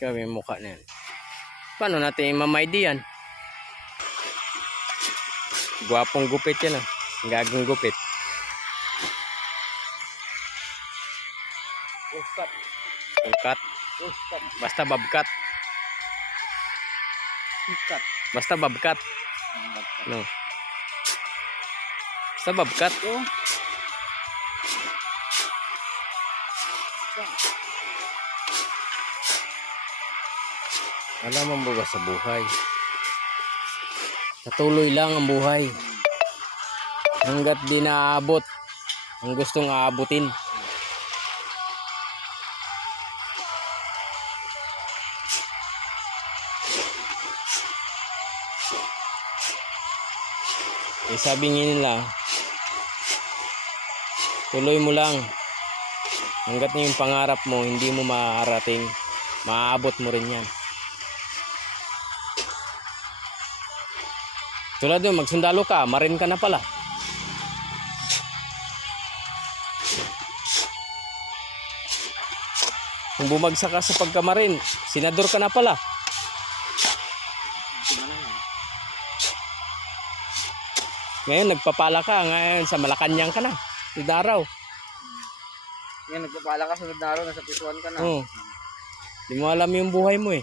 Grabe yung mukha na yan. Paano natin mamaydi yan? Gwapong gupit yan ah. Gagong gupit. Uskat. Ungkat. Uskat. Basta babkat. Uskat. Basta babkat. No. Basta babkat. Oh. Alam mo ba sa buhay? Patuloy lang ang buhay. Hanggat di naabot ang gustong aabutin. Sabi nila, tuloy mo lang. Hanggat na yung pangarap mo, hindi mo maarating, maaabot mo rin yan. Tulad doon, magsundalo ka, marin ka na pala. Kung bumagsak ka sa pagkamarin, senador ka na pala. Ngayon, nagpapala ka. Ngayon, sa Malacanang ka na. Idaraw. Ngayon, nagpapala ka sa Naro, nasa Pisuan ka na. Oo. Di mo alam yung buhay mo eh.